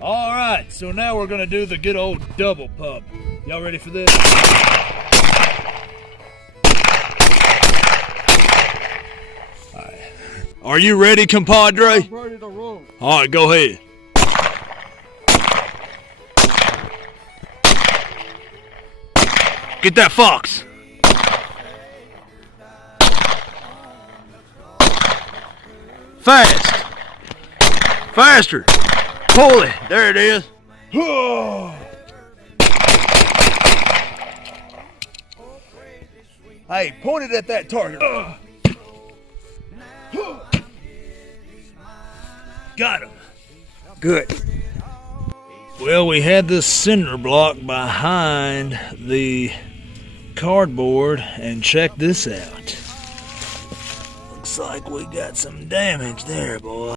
All right, so now we're gonna do the good old double pump. Y'all ready for this? All right. Are you ready, compadre? I'm ready to roll. All right, go ahead. Get that fox. Fast. Faster. Pull it. There it is. Hey, point it at that target. Got him. Good. Well, we had this cinder block behind the cardboard, and check this out. Looks like we got some damage there, boy.